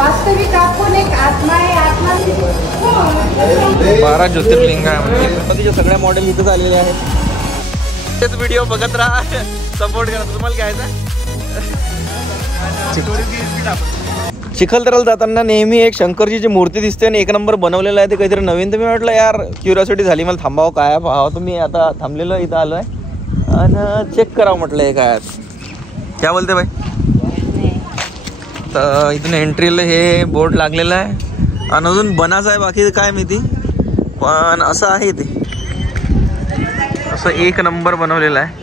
वास्तविक आपण एक आत्मा आहे. आत्मा 12 ज्योतिर्लिंग आहे म्हणजे गणपतीचे सगळे मॉडेल इथेच आलेले आहेत. तेच व्हिडिओ बघत राहा, सपोर्ट करा. तुम्हाला काय आहे? चिखलदऱ्याला जाताना नेहमी एक शंकरजीची मूर्ती दिसते आणि 1 नंबर बनवलेला आहे. ते काहीतरी नवीन. तर मी म्हटलं यार क्युरिओसिटी झाली मला, थांबावं काय पाहावं. तर मी आता थांबलेलो इथं आलो आहे आणि चेक करावं म्हटलं हे काय. क्या बोलते भाई? तर इथून एंट्रीला हे बोर्ड लागलेलं आहे आणि अजून बनाचं आहे, बाकी काय माहिती. पण असं आहे ते, असं 1 नंबर बनवलेलं आहे.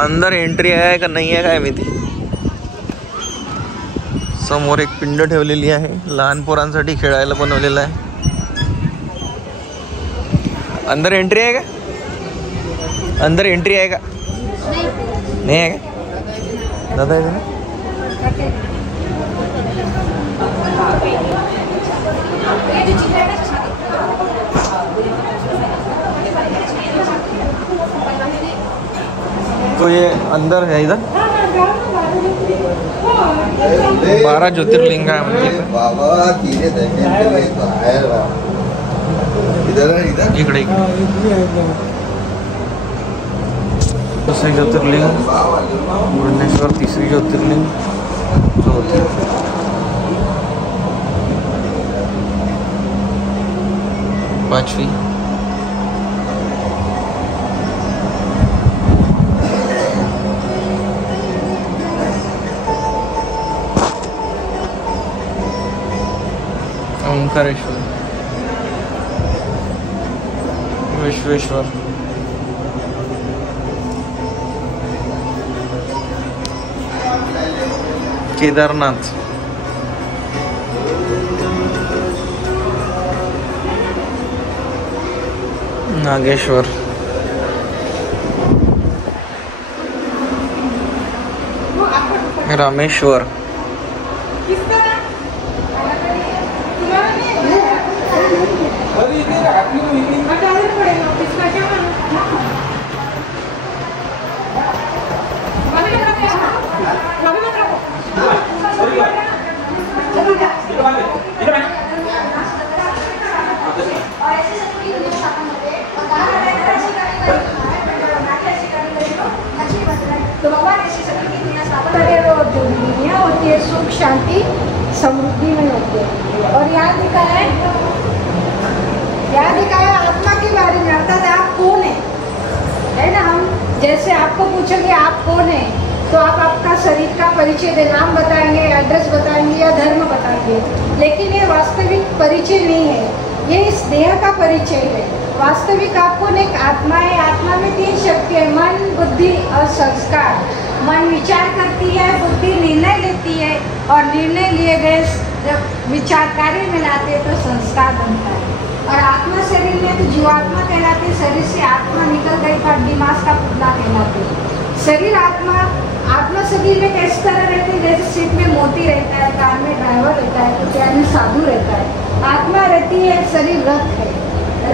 अंदर एंट्री आहे का नाही आहे काय माहिती. समोर एक पिंड ठेवलेली आहे, लहान पोरांसाठी खेळायला बनवलेलं आहे. अंदर एंट्री आहे का? अंदर एंट्री आहे का? नहीं है क्या? दादा है ना? तो ये अंदर है इधर 12 ज्योतिर्लिंग है बाबा. इधर इकडे दुसरी ज्योतिर्लिंग भुवनेश्वर, तिसरी ज्योतिर्लिंग, चौथी, पाचवी, ओंकारेश्वर, विश्वेश्वर, केदारनाथ, नागेश्वर, रामेश्वर, होती है, सुख शांति समृद्धि में होती है. और यहाँ दिखाया आत्मा के बारे में, अर्थात आप कौन है ना. हम जैसे आपको पूछेंगे आप कौन है तो आप आपका शरीर का परिचय दे, नाम बताएंगे, एड्रेस बताएंगे या धर्म बताएंगे. लेकिन ये वास्तविक परिचय नहीं है, ये इस देह का परिचय है. वास्तविक आपको एक आत्मा है. आत्मा में 3 शक्ति है, मन, बुद्धि और संस्कार. मन विचार करती है, बुद्धि निर्णय लेती है और निर्णय लिए गए जब विचार कार्य में लाते हैं तो संस्कार बनता है. और आत्मा शरीर में तो जीवात्मा कहलाती है. शरीर से आत्मा निकल गई पर दिमाग का पुतला कहलाती है. शरीर आत्मा शरीर में किस तरह रहती है, जैसे सिर में मोती रहता है, कान में ड्राइवर रहता है, तो पैर में साधु रहता है. आत्मा रहती है, शरीर रथ है.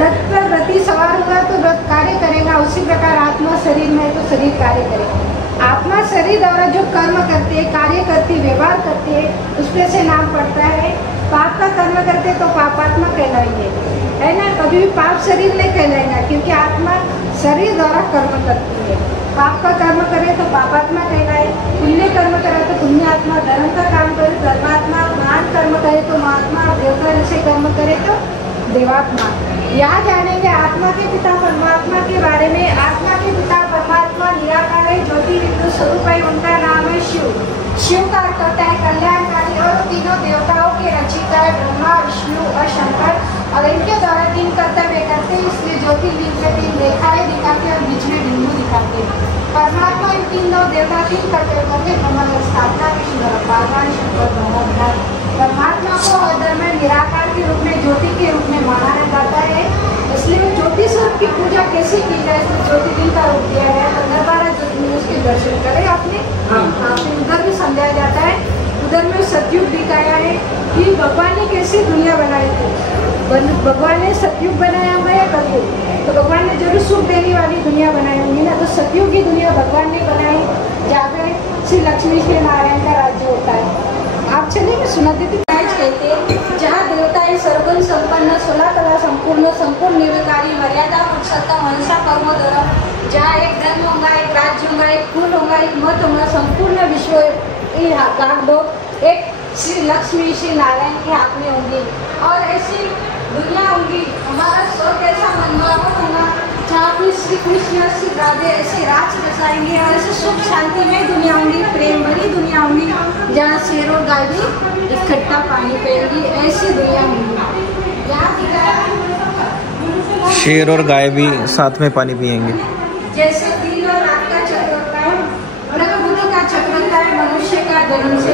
रथ पर रथी सवार होगा तो रथ कार्य करेगा. उसी प्रकार आत्मा शरीर में है तो शरीर कार्य करेगा. आत्मा शरीर द्वारा जो कर्म करती है, कार्य करती है, व्यवहार करती है, उसमें से नाम पड़ता है. पाप का कर्म करते तो पापात्मा कहलाएंगे, है ना. कभी भी पाप शरीर नहीं कहलाएगा क्योंकि आत्मा शरीर द्वारा कर्म करती है. पाप का कर्म करे तो पापात्मा कहलाए, पुण्य कर्म करे तो पुण्यात्मा, धर्म का काम करे धर्मात्मा, महान कर्म करे तो महात्मा, देवता जैसे कर्म करे तो देवात्मा. यहाँ जानेंगे आत्मा के पिता परमात्मा के बारे में. आत्मा के पिता परमात्मा निराकार है, ज्योति बिंदु स्वरूप है. उनका नाम है शिव. शिव का अर्थ होता है कल्याणकारी और तीनों देवताओं के रचिता है, ब्रह्मा, विष्णु और शंकर. और इनके द्वारा 3 कर्तव्य करते हैं, इसलिए ज्योतिर्लिंग में 3 रेखाएं दिखाते और बीच में बिंदु दिखाते हैं. परमात्मा इन 3 देवता 3 कर्तव्य करते. ब्रह्म स्थापना, विष्णु भगवान, शंकर ब्रह्म. परमात्मा को अदर में निराकार के रूप में, ज्योति के रूप में माना जाता है. इसलिए ज्योति स्वरूप की पूजा कैसे की जाए, इसलिए ज्योतिर्लिंग का रूप दिया गया. 15-12 ज्योतिर्लिंग उसके दर्शन करें आपने. उधर भी समझाया जाता है. उधर में सतयुग दिखाया है कि भगवान ने कैसे दुनिया बनाई थी. भगवान ने सतयुग बनाया हुआ है, कलयुग. तो भगवान ने जरूर सुख देने वाली दुनिया बनाई होंगी ना. तो सतयुग की दुनिया भगवान ने बनाई. जहाँ पे श्री लक्ष्मी श्री नारायण का राज्य होता है। आप चलिए मैं सुनाती थी। कहते हैं जहाँ देवता है सर्वगुण संपन्न 16 कला संपूर्ण निर्विकारी मर्यादा पुरुषोत्तम मनसा कर्म धर्म, जहाँ एक धर्म होगा, एक राज्य होगा, एक कुल होगा, एक मत होगा, संपूर्ण विश्व भाग दो एक श्री लक्ष्मी श्री नारायण के हाथ में होंगी और ऐसी दुनिया होगी। हमारा स्वर्ग ऐसा मनमोहक होगा जहाँ पर श्री कृष्ण श्री राधे ऐसे राज बसाएंगे और ऐसे सुख शांति में दुनिया होंगी, प्रेम भरी दुनिया होंगी जहाँ शेर और गाय भी इकट्ठा पानी पिएंगी, ऐसी दुनिया होगी। यहाँ शेर और गाय भी साथ में पानी पिएंगे। जैसे दिन और रात का चक्र होता है, प्रकृति का चक्र होता है, मनुष्य का जन्म से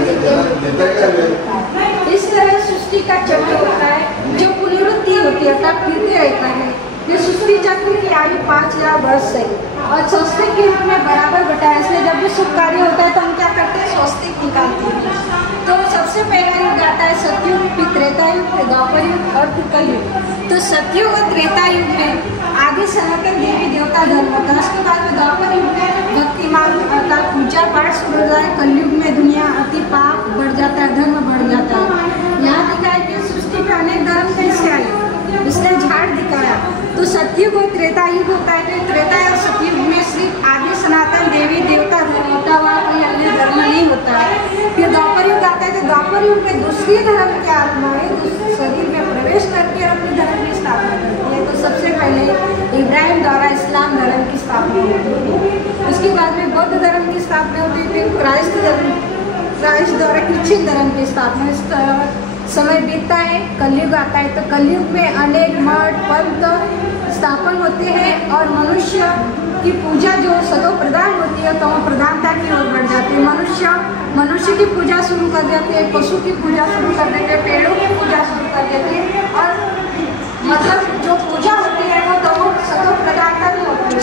इस तरह सृष्टि का चक्र होता है जो पुनरुक्ति होती है, तब फिरते रहता है। ये सृष्टि चक्र की आयु 5000 वर्ष है और स्वस्तिक के रूप में बराबर बटा है। इसलिए जब भी शुभ कार्य होता है तो हम क्या करते हैं, स्वस्तिक निकालते हैं। तो सबसे पहला युग आता है सतयुग, फिर त्रेता युग, फिर द्वापर युग और फिर कलयुग। तो सतयुग और त्रेता युग में आगे सनातन देवी देवता धर्म होता है, उसके बाद में द्वापर युग में भक्तिमान का पूजा पाठ शुरू होता है, कलयुग में दुनिया अति पाप बढ़ जाता है, धर्म बढ़ जाता है। यहाँ दिखाया कि सृष्टि में अनेक धर्म कैसे आए, उसने झाड़ दिखाया। तो सतयुग और त्रेता युग होता है, तो त्रेता और सतयुग में सिर्फ आदि सनातन देवी देवता धर्म होता हुआ कोई अन्य धर्म नहीं होता है। फिर द्वापर युग आता है, तो द्वापर युग में दूसरी धर्म के आत्मा है, दूसरे शरीर में प्रवेश करके अपने धर्म की स्थापना करती है। तो सबसे पहले इब्राहिम द्वारा इस्लाम धर्म की स्थापना होती है, उसके बाद में बौद्ध धर्म की स्थापना होती है, फिर क्राइस्ट द्वारा क्रिश्चियन धर्म की स्थापना। इस तरह समय बीतता है, कलयुग आता है, तो कलयुग में अनेक मठ पंथ स्थापन होते हैं और मनुष्य की पूजा जो सतो प्रधान होती है तो वह प्रधानता की ओर बढ़ जाती है। मनुष्य की पूजा शुरू कर देते हैं, पशु की पूजा शुरू कर देते हैं, पेड़ों की पूजा शुरू कर देते हैं और मतलब जो पूजा होती है वो तो सतो प्रधानता नहीं होती है।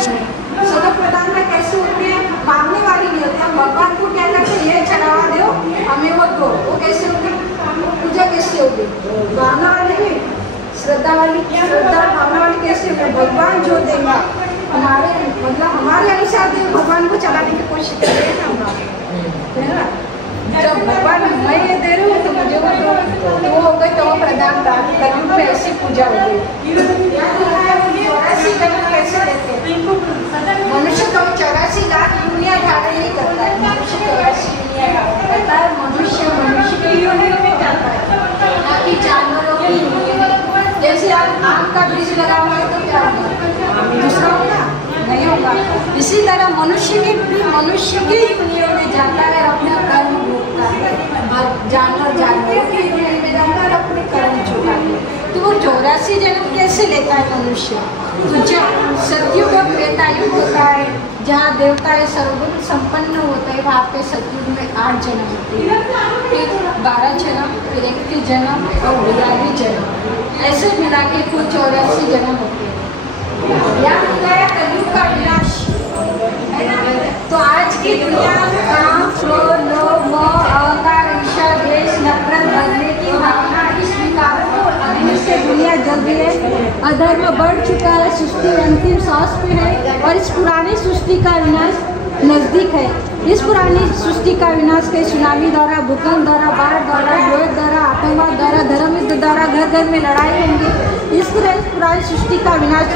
सतो प्रधानता कैसे होती है, मांगने वाली नहीं होती है। भगवान को क्या करते हैं, ये चढ़ावा दो हमें वो दो, वो कैसे होगी, पूजा कैसे होगी, भावना वाली, श्रद्धा वाली, श्रद्धा भावना वाली कैसे होगी। भगवान जो देगा हमारे मतलब हमारे अनुसार भगवान को चलाने की कोशिश कर रहे हैं ना। जब भगवान मैं ये दे रही हूँ तो मुझे वो दो, तो वो हो गई तो वो प्रधानता। कलयुग में ऐसी पूजा हो गई। 84 कलयुग कैसे देते हैं, मनुष्य तो 84 लाख दुनिया धारण नहीं करता है, मनुष्य 84 दुनिया करता है। मनुष्य की यूनियन में जाता है, ताकि जानवरों की यूनियन। जैसे आप आम का बीज लगाओगे तो क्या होगा, दूसरा होगा नहीं होगा। इसी तरह मनुष्य की यूनियन में जाता है, अपना कर्म भोगता है। जानवरों की यूनियन में जाता है, अपने कर्म चुकाता है। तो वो 84 जन्म कैसे लेता है मनुष्य। तो जब सतयुग और त्रेता युग होता है, जहाँ देवता सर्वगुण संपन्न होता है, वहाँ पे सतयुग में 8 जन्म होते हैं, फिर 12 जन्म, फिर 21 जन्म और 42 जन्म, ऐसे मिला के कुल 84 जन्म होते हैं। यहाँ बताया कलयुग का विनाश है ना। तो आज की दुनिया काम, क्रोध, लोभ, मोह, अहंकार, ईर्ष्या, द्वेष, नफरत, बदले की भावना, इस विकारों को अग्नि से दुनिया जल रही है। अधर्म बढ़ चुका है, सृष्टि अंतिम सांस पे है और इस पुरानी सृष्टि का विनाश नजदीक है। इस पुरानी सृष्टि का विनाश के सुनामी द्वारा, भूकंप द्वारा, बाढ़ द्वारा, युद्ध द्वारा, आतंकवाद द्वारा, धर्म युद्ध द्वारा, घर घर में लड़ाई होंगी। इस तरह इस पुरानी सृष्टि का विनाश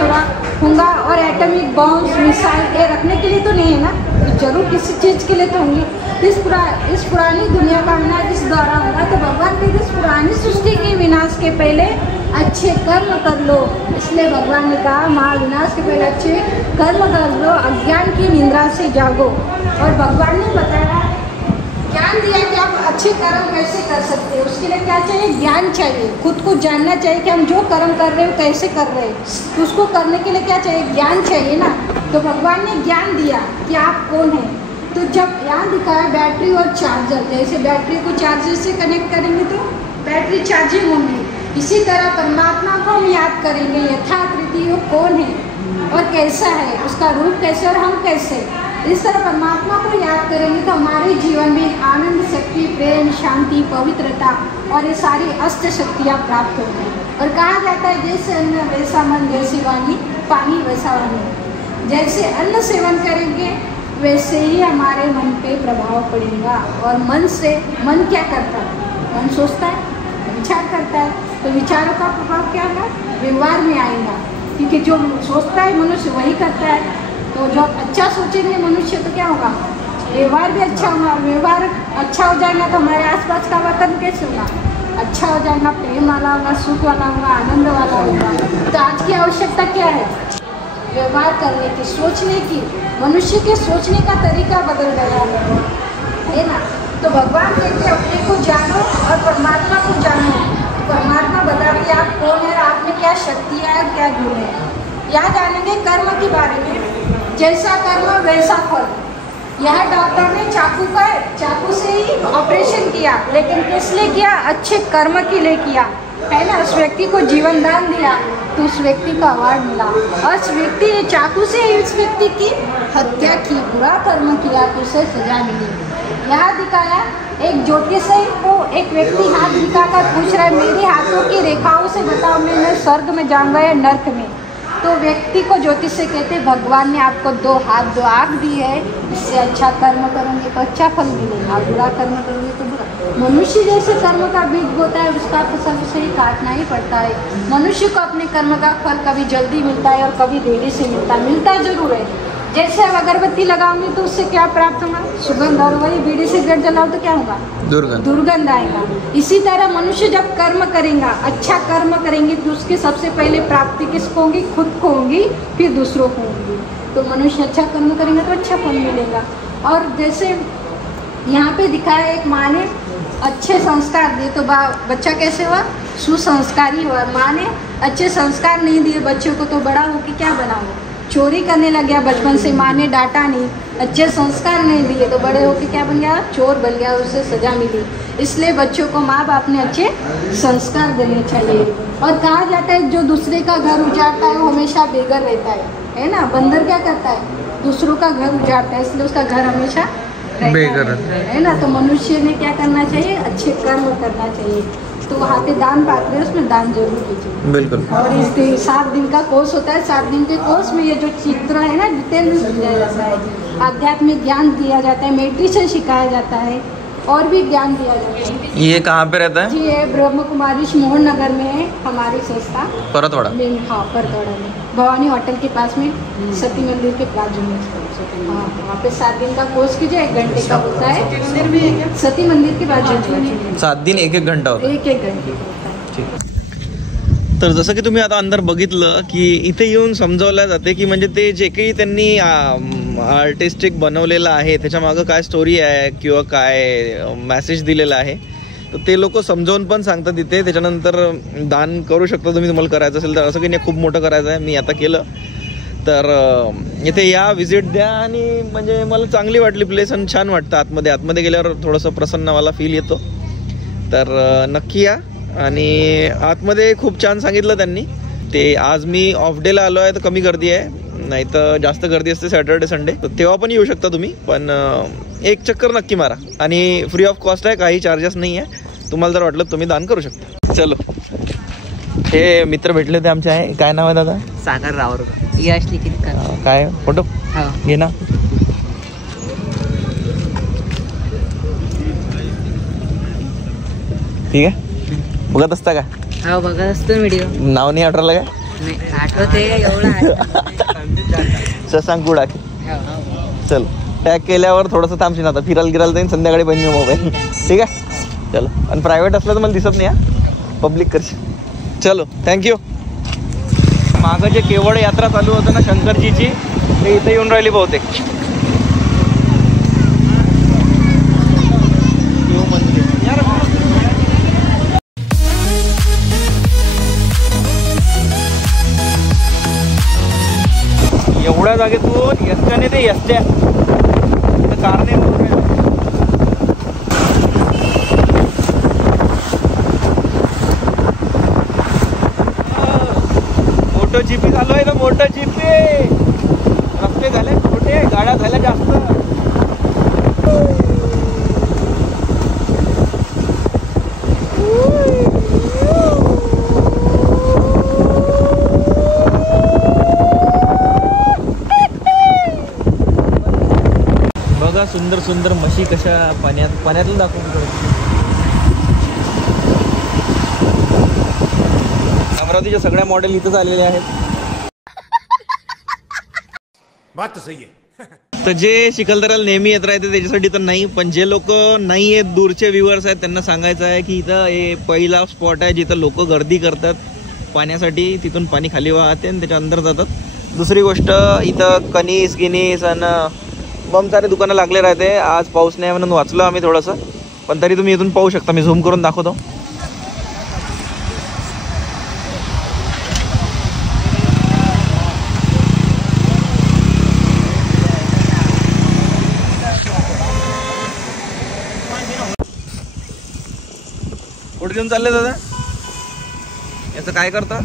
होगा और एटॉमिक बॉम्ब मिसाइल ये रखने के लिए तो नहीं है ना, तो जरूर किसी चीज़ के लिए तो होंगी। इस पुरानी दुनिया का विनाश इस द्वारा होगा। तो भगवान के इस पुरानी सृष्टि के विनाश के पहले अच्छे कर्म कर लो, इसलिए भगवान ने कहा महाविनाश के पहले अच्छे कर्म कर लो, अज्ञान की निंद्रा से जागो। और भगवान ने बताया, ज्ञान दिया कि आप अच्छे कर्म कैसे कर सकते हैं। उसके लिए क्या चाहिए, ज्ञान चाहिए, खुद को जानना चाहिए कि हम जो कर्म कर रहे हैं कैसे कर रहे हैं। तो उसको करने के लिए क्या चाहिए, ज्ञान चाहिए ना। तो भगवान ने ज्ञान दिया कि आप कौन हैं। तो जब यहाँ दिखाया बैटरी और चार्जर, जैसे बैटरी को चार्जर से कनेक्ट करेंगे तो बैटरी चार्जिंग होंगी, इसी तरह परमात्मा को हम याद करेंगे यथाकृति वो कौन है और कैसा है, उसका रूप कैसे और हम कैसे। इस तरह परमात्मा को याद करेंगे तो हमारे जीवन में आनंद, शक्ति, प्रेम, शांति, पवित्रता और ये सारी अष्ट शक्तियाँ प्राप्त होंगी। और कहा जाता है जैसे अन्न वैसा मन, जैसी वाणी पानी वैसा वाणी। जैसे अन्न सेवन करेंगे वैसे ही हमारे मन पे प्रभाव पड़ेगा। और मन क्या करता है? मन सोचता है, विचार करता है, तो विचारों का प्रभाव क्या होगा? व्यवहार में आएगा, क्योंकि जो सोचता है मनुष्य वही करता है। तो जो अच्छा सोचेंगे मनुष्य तो क्या होगा? व्यवहार भी अच्छा होगा। व्यवहार अच्छा हो जाएगा तो हमारे आसपास का वातावरण कैसे होगा? अच्छा हो जाएगा, प्रेम वाला होगा, सुख वाला होगा, आनंद वाला होगा। तो आज की आवश्यकता क्या है? व्यवहार करने की, सोचने की। मनुष्य के सोचने का तरीका बदल गया है ना। तो भगवान कहते अपने को जानो और परमात्मा को जानो। परमात्मा बताती है आप कौन है, आप में क्या शक्तियाँ है, क्या गुण है। यहाँ जानेंगे कर्म के बारे में। जैसा कर्म वैसा फल। यह डॉक्टर ने चाकू से ही ऑपरेशन किया, लेकिन किस लिए किया? अच्छे कर्म के लिए किया, है ना। उस व्यक्ति को जीवन दान दिया तो उस व्यक्ति को अवार्ड मिला। और उस व्यक्ति ने चाकू से ही उस व्यक्ति की हत्या की, बुरा कर्म किया तो उसे सजा मिली। यहाँ दिखाया एक ज्योतिषी को एक व्यक्ति हाथ दिखाकर पूछ रहा है मेरे हाथों की रेखाओं से बताओ मैं स्वर्ग में जाऊँगा या नर्क में। तो व्यक्ति को ज्योतिष से कहते भगवान ने आपको 2 हाथ 2 आँख दी है, इससे अच्छा कर्म करोगे तो अच्छा फल मिलेगा, बुरा कर्म करोगे तो बुरा। मनुष्य जैसे कर्म का बीज बोता है उसका फसल उसे ही काटना ही पड़ता है। मनुष्य को अपने कर्म का फल कभी जल्दी मिलता है और कभी देरी से मिलता जरूर है। जैसे अब अगरबत्ती लगाऊंगी तो उससे क्या प्राप्त होगा? सुगंध। और वही बीड़ी सिगरेट जलाओ तो क्या होगा? दुर्गंध आएगा। इसी तरह मनुष्य जब कर्म करेगा, अच्छा कर्म करेंगे तो उसकी सबसे पहले प्राप्ति किसको होगी? खुद को होगी, फिर दूसरों को होगी। तो मनुष्य अच्छा कर्म करेंगे तो अच्छा फल मिलेगा। और जैसे यहाँ पे दिखाया एक माँ ने अच्छे संस्कार दिए तो बच्चा कैसे हुआ? सुसंस्कारी हुआ। माँ ने अच्छे संस्कार नहीं दिए बच्चों को तो बड़ा होकर क्या बना? चोरी करने लग गया। बचपन से माँ ने डांटा नहीं, अच्छे संस्कार नहीं दिए तो बड़े होकर क्या बन गया? चोर बन गया, उसे सजा मिली। इसलिए बच्चों को माँ बाप ने अच्छे संस्कार देने चाहिए। और कहा जाता है जो दूसरे का घर उजाड़ता है वो हमेशा बेघर रहता है ना। बंदर क्या करता है? दूसरों का घर उजाड़ता है, इसलिए उसका घर हमेशा बेघर है ना। तो मनुष्य ने क्या करना चाहिए? अच्छे कर्म करना चाहिए। तो वहाँ पे दान पात्र है, उसमें दान जरूर कीजिए। बिल्कुल। और इस 7 दिन का कोर्स होता है। 7 दिन के कोर्स में ये जो चित्र है ना डिटेल में समझाया जाता है। आध्यात्मिक ज्ञान दिया जाता है, मेडिटेशन सिखाया जाता है और भी ज्ञान दिया जाता है। ये कहाँ पे रहता है? जी ये ब्रह्म कुमारी मोहन नगर में है हमारी संस्था। परतवाड़ा। हाँ परतवाड़ा में भवानी होटल के पास में सती मंदिर के बाजू में। हाँ वहाँ पे 7 दिन का कोर्स कीजिए, 1 घंटे का होता है। सती मंदिर के बाजू में 7 दिन 1-1 घंटा होता है। 1-1 घंटे होता है। तर जसं की तुम्ही आता अंदर बघितलं की इथे येऊन समजावलं जाते की म्हणजे ते जे काही त्यांनी आर्टिस्टिक बनवलेलं आहे त्याच्या मागं काय स्टोरी आहे किंवा काय मेसेज दिलेला आहे तर ते लोक समजावून पण सांगतात इथे। त्याच्यानंतर दान करू शकता तुम्ही, तुम्हाला करायचं असेल तर। असं की नाही खूप मोठं करायचं आहे, मी आता केलं तर इथे या विजिट द्या। आणि म्हणजे मला चांगली वाटली प्लेस आणि छान वाटतं आतमध्ये गेल्यावर थोडंसं प्रसन्नवाला फील येतो। तर नक्की या। आणि आतमध्ये खूप छान सांगितलं त्यांनी ते। आज मी ऑफ डेला आलो आहे तर कमी गर्दी आहे, नाही तर जास्त गर्दी असते सॅटर्डे संडे, तर तेव्हा पण येऊ शकता तुम्ही। पण एक चक्कर नक्की मारा आणि फ्री ऑफ कॉस्ट आहे, काही चार्जेस नाही आहे। तुम्हाला जर वाटलं तुम्ही दान करू शकता। चलो हे मित्र भेटले होते आमचे, आहे काय नाव आहे दादा? सागर रावर। यश लिखित काय फोटो घे ना। ठीक आहे, बघत असता का? हो बघत असतो व्हिडिओ। नाव नाही आठवलं का? नाही आठवते एवढं। शशांक गुडाके। चल टॅग केल्यावर थोडंसं थांबशील, आता फिरायला जाईन संध्याकाळी बहिणी मोबाईल। ठीक आहे चलो। आणि प्रायव्हेट असलं तर मला दिसत नाही, हा पब्लिक करशील। चलो थँक्यू। मागं जे केवळ यात्रा चालू होतं ना शंकरजीची, ते इथे येऊन राहिली बहुतेक। एवढ्या जागेतून एसट्याने ते एसट्या कारने मोठं जीपी चालू आहे ना, मोठं जीपी। रस्ते झाले छोटे, गाड्या झाल्या जास्त। बघा सुंदर सुंदर म्हशी कशा पाण्यातून दाखवून अमरावतीच्या सगळ्या मॉडेल इथंच आलेले आहेत. बात तो सही है. तर जे चिखलदऱ्याला नेहमी येत राहते त्याच्यासाठी तर नाही, पण जे लोक नाही आहेत दूरचे व्ह्युअर्स आहेत त्यांना सांगायचं आहे की इथं हे पहिला स्पॉट आहे जिथं लोक गर्दी करतात पाण्यासाठी. तिथून पाणी खाली वाहते आणि त्याच्या अंदर जातात. दुसरी गोष्ट इथं कणीस गिनीस आणि बम सारे दुकानं लागले राहते. आज पाऊस नाही म्हणून वाचलो आम्ही थोडंसं, पण तरी तुम्ही इथून पाहू शकता. मी झूम करून दाखवतो. कुठे घेऊन चालले दादा? याचं काय करता?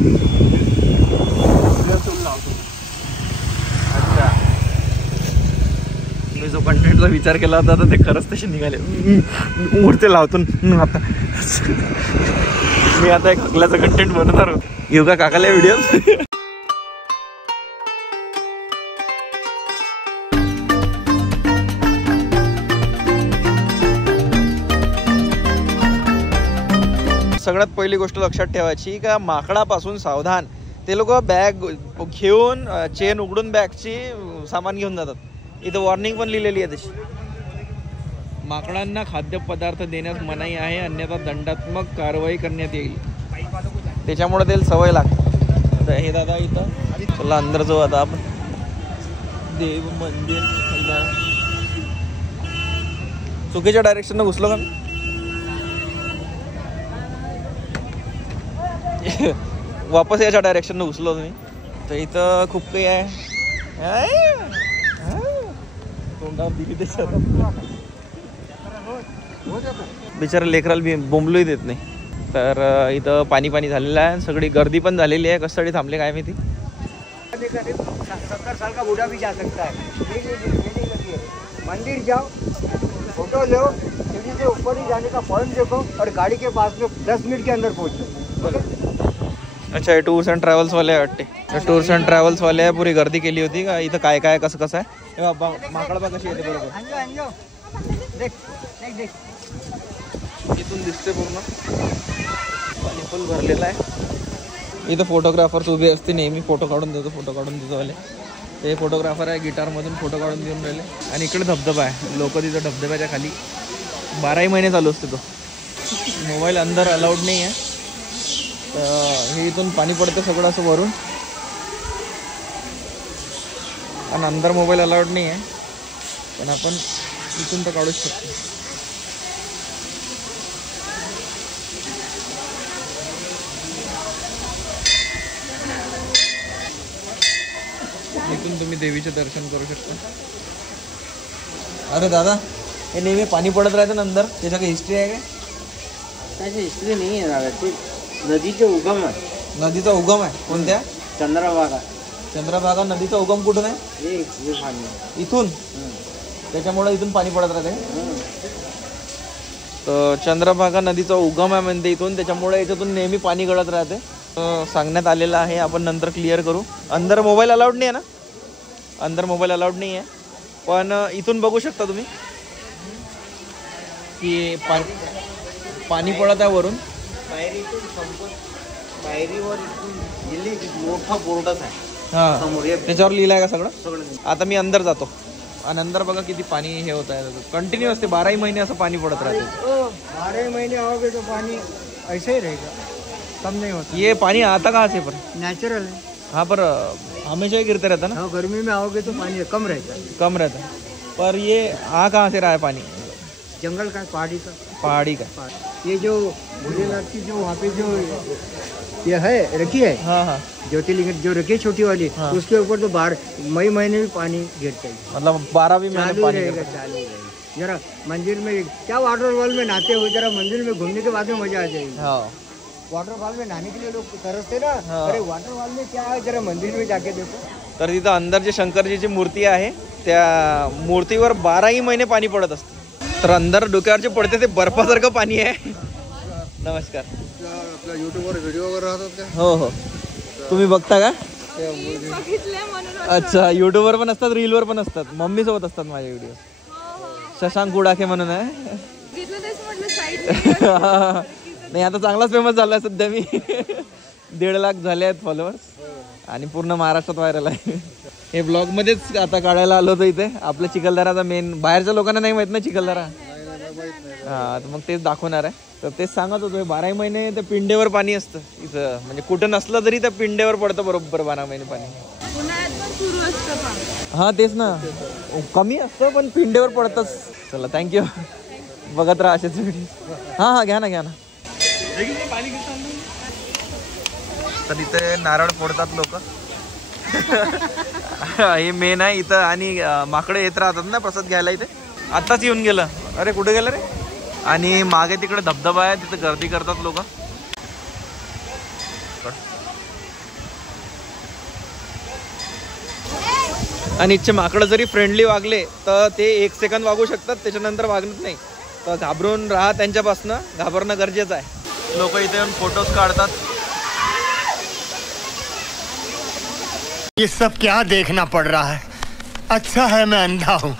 अच्छा, मी जो कंटेंटचा विचार केला होता तर ते खरंच तसे निघाले. मूर्ती लावतून आता मी आता एक हकल्याचं कंटेंट बनवणार होतो. येऊ का काकाला व्हिडिओ? सगळ्यात पहिली गोष्ट लक्षात ठेवायची का माकडापासून सावधान. ते लोक बॅग घेऊन चेन उघडून बॅगची सामान घेऊन जातात. इथं वॉर्निंग पण लिहिलेली आहे तशी. माकडांना खाद्यपदार्थ देण्यास मनाई आहे, अन्यथा दंडात्मक कारवाई करण्यात येईल. त्याच्यामुळे त्याला सवय लागते. तर हे दादा इथं चला अंदर जाऊ आता आपण. देव मंदिर चुकीच्या डायरेक्शननं घुसलो का? वापस याच्या डायरेक्शननं घुसलो तुम्ही. तर इथं खूप काही आहे. तोंडावर दिली त्याच्यात बिचारा लेकराला बोंबलोही देत नाही. तर इथं पाणी झालेलं आहे. सगळी गर्दी पण झालेली आहे. कशासाठी थांबले काय माहिती. 70 साल का बूढ़ा भी जा सकता है. मंदिर जाओ, फोटो लो, सीढ़ी से ऊपर ही जाने का पॉइंट देखो और गाड़ी के पास में 10 मिनट के अंदर पहुंचो. अच्छा, हे टूर्स अँड ट्रॅव्हल्स वाले वाटते. टूर्स अँड ट्रॅव्हल्स वाले पुरी गर्दी केली होती का इथं. काय काय कसं कसं आहे माकडा कशी येते बरोबर. इथून दिसते पूर्ण पाणी फुल भरलेलं आहे. इथं फोटोग्राफर्स उभे असते नेहमी. फोटो काढून देतो वाले. ते फोटोग्राफर आहे, गिटारमधून फोटो काढून देऊन राहिले. आणि इकडे धबधबा आहे. लोक तिथं धबधब्याच्या खाली 12ही महिने चालू असते. तो मोबाईल अंदर अलाउड नाही आहे. तर हे इथून पाणी पडतं सगळं असं वरून. आणि अंदर मोबाईल अलाउड नाही आहे, पण आपण इथून तर काढूच शकतो. इथून तुम्ही देवीचे दर्शन करू शकता. अरे दादा, हे नेहमी पाणी पडत राहतं ना अंदर. त्याच्या काही हिस्ट्री आहे काय? त्याची हिस्ट्री नाही आहे दादा. ते नदीचे उगम आहे. नदीचा उगम आहे कोणत्या? चंद्रभागा. चंद्रभागा नदीचा उगम कुठून आहे? इथून. त्याच्यामुळे इथून पाणी पडत राहते. तर चंद्रभागा नदीचा उगम आहे म्हणते इथून. त्याच्यामुळे याच्यातून नेहमी पाणी गळत राहते. सांगण्यात आलेलं आहे. आपण नंतर क्लिअर करू. अंदर मोबाईल अलाउड नाही आहे ना? अंदर मोबाईल अलाउड नाही आहे. पण इथून बघू शकता तुम्ही की पाणी पडत आहे वरून. पायरीवर मोठा बोर्डच आहे. हां, त्याच्यावर लिहिलं आहे का सगळं? आता मी अंदर जातो आणि अंदर बघा किती पाणी हे होत आहे. कंटिन्यू असते 12ही महिने असं पाणी पडत राहते. 12 महीने आओगे तो पानी ऐसे ही रहेगा, कम नहीं होता. ये पानी आता कहाँ से पर? नेचुरल है. हाँ, पर हमेशा ही गिरते रहता ना. हाँ, गर्मी में आओगे तो पानी कम रहता है. कम रहता है. पर ये आ कहाँ से रहा है पानी? जंगल का, पहाड़ी का. ये जो भोलेनाथ की जो वहाँ पे जो ये है रखी है, हाँ हाँ, ज्योतिर्लिंग जो रखी है छोटी वाली, हाँ. उसके ऊपर तो मई महीने में पानी गिरता है. मतलब 12वीं महीने चालू पानी रहेगा, गिरता है. चालू रहेगा. जरा मंदिर में क्या वाटरफॉल में नहाते हुए जरा मंदिर में घूमने के बाद में मजा आ जाएगी. हाँ. वाटरफॉल में नहाने के लिए लोग तरसते ना. हाँ. अरे वाटरफॉल में क्या है, जरा मंदिर में जाके देखो. तर तिथं अंदर जे शंकरजीची मूर्ती आहे त्या मूर्तीवर 12ही महिने पाणी पडत असते. तर अंदर डोक्यावर जे पडते ते बर्फासारखं पाणी आहे. नमस्कार. आपल्या युट्यूबवर व्हिडिओ वगैरे राहतात का? हो हो, तुम्ही बघता का? अच्छा, युट्यूबवर पण असतात, रीलवर पण असतात. मम्मी सोबत असतात माझे व्हिडिओ. शशांक गुडाखे म्हणून आहे. नाही आता चांगलाच फेमस झालाय सध्या मी. 1.5 लाख झाले आहेत फॉलोअर्स आणि पूर्ण महाराष्ट्रात व्हायरल आहे. हे ब्लॉग मध्येच आता काढायला आलो होतो इथे. आपल्या चिखलदराचा मेन, बाहेरच्या लोकांना नाही माहित ना चिखलदरा. हा तर मग तेच दाखवणार आहे. तर तेच सांगत होतो 12 महिने त्या पिंडेवर पाणी असतं इथं. म्हणजे कुठं नसलं तरी त्या पिंडेवर पडतं बरोबर 12 महिने पाणी. हा तेच ना, कमी असतं पण पिंडेवर पडतंच. चला थँक्यू. बघत राहा असेच व्हिडिओ. हा घ्या ना. तर इथे नारळ फोडतात लोक. हे मेन आहे इथं. आणि माकडे येत राहतात ना प्रसाद घ्यायला इथे. आत्ताच येऊन गेलं. अरे कुठे गेलं रे. आणि मागे तिकडे धबधबा आहे, तिथे गर्दी करतात लोक. आणि इथचे माकडं जरी फ्रेंडली वागले तर ते 1 सेकंद वागू शकतात, त्याच्यानंतर वागत नाही. तर घाबरून राहा त्यांच्यापासून. घाबरणं गरजेचं आहे. लोक इथे येऊन फोटोज काढतात. ये सब क्या देखना पड़ रहा है. अच्छा है मैं अंधा हूँ.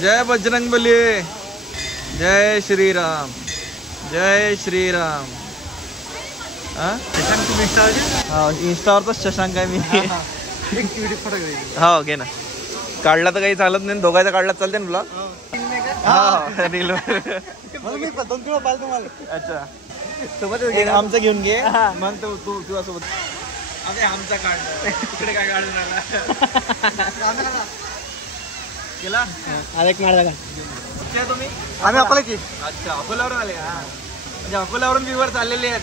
जय बजरंगबली. जय श्रीराम. जय श्रीराम. हा इंस्टावरच शशांक आहे मी. हो घे ना. काढला तर काही चालत नाही. दोघांचा काढला चालते ना ब्लॉग. हा रील. अच्छा सोबत आमचं घेऊन घे मग तू तुझ्या सोबत. अरे आमचा काढ तिकडे काय काढून आला. गेला एक मार जागा. तुम्ही आम्ही अकोल्याची. अच्छा अकोल्यावरून आले. हा म्हणजे अकोल्यावरून व्ह्यूवर चाललेले आहेत.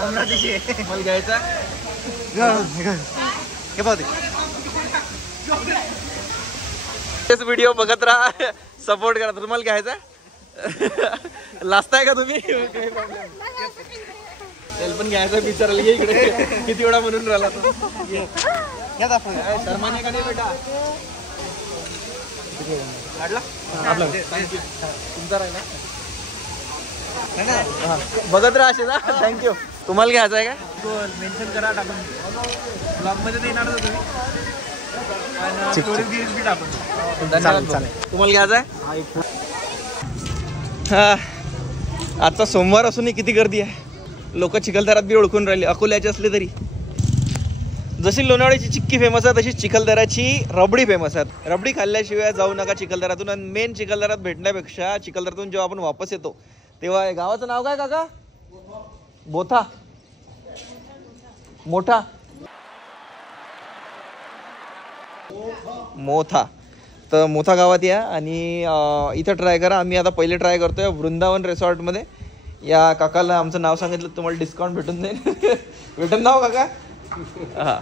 मला घ्यायचा. व्हिडिओ बघत राहा, सपोर्ट करा. तुम्हाला घ्यायचा. लाजताय का तुम्ही. त्याला पण घ्यायचा विचारायला ये इकडे. किती वेळा म्हणून राहिला तो. शर्माने का नाही बेटा. काढला तुमचा राहिला. बघत राहा असे ना. थँक्यू. तुम्हाला घ्यायचं आहे का मेन्शन करा टाकून. ब्लॉग मध्ये ते येणार तुम्ही. तुम्हाला घ्यायचं आहे. हा आजचा सोमवार असूनही किती गर्दी आहे. लोक चिखलदरात बी ओळखून राहिले अकोल्याचे असले तरी. जशी लोणावळ्याची चिक्की फेमस आहे तशी चिखलदराची रबडी फेमस आहे. रबडी खाल्ल्याशिवाय जाऊ नका चिखलदरातून. आणि मेन चिखलदरात भेटण्यापेक्षा चिखलदरातून जेव्हा आपण वापस येतो तेव्हा गावाचं नाव काय काका. बोथा. मोठा मोथा. तर मोठा गावात या आणि इथं ट्राय करा. आम्ही आता पहिले ट्राय करतोय वृंदावन रिसॉर्टमध्ये. या काकाला आमचं नाव सांगितलं तुम्हाला डिस्काउंट भेटून जाईल. भेटून नाव काका. हां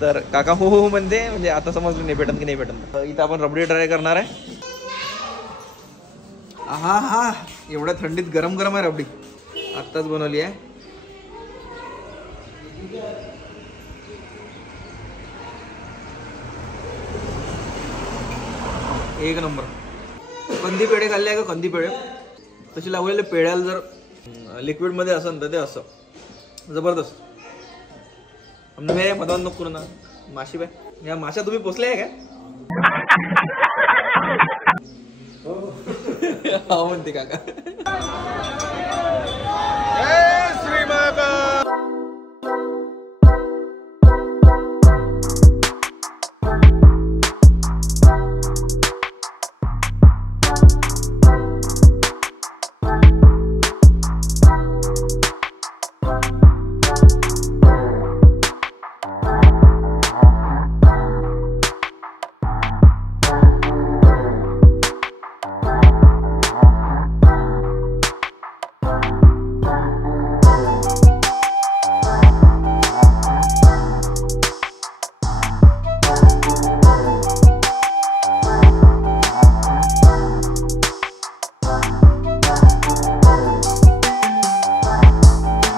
तर काका हो हो म्हणते. म्हणजे आता समजलं नाही भेटन की नाही भेटन. इथं आपण रबडी ट्राय करणार आहे. हा हा एवढ्या थंडीत गरम गरम आहे रबडी. आत्ताच बनवली आहे. एक नंबर. कंदी पेढे खाल्ले आहे का. कंदी पेढे तशी लावलेले पेढ्याला जर लिक्विडमध्ये असेल तर ते असं जबरदस्त. आमने मदत नको करू ना. माशी बाय या माशा तुम्ही पोचले आहे का. हो म्हणते काका.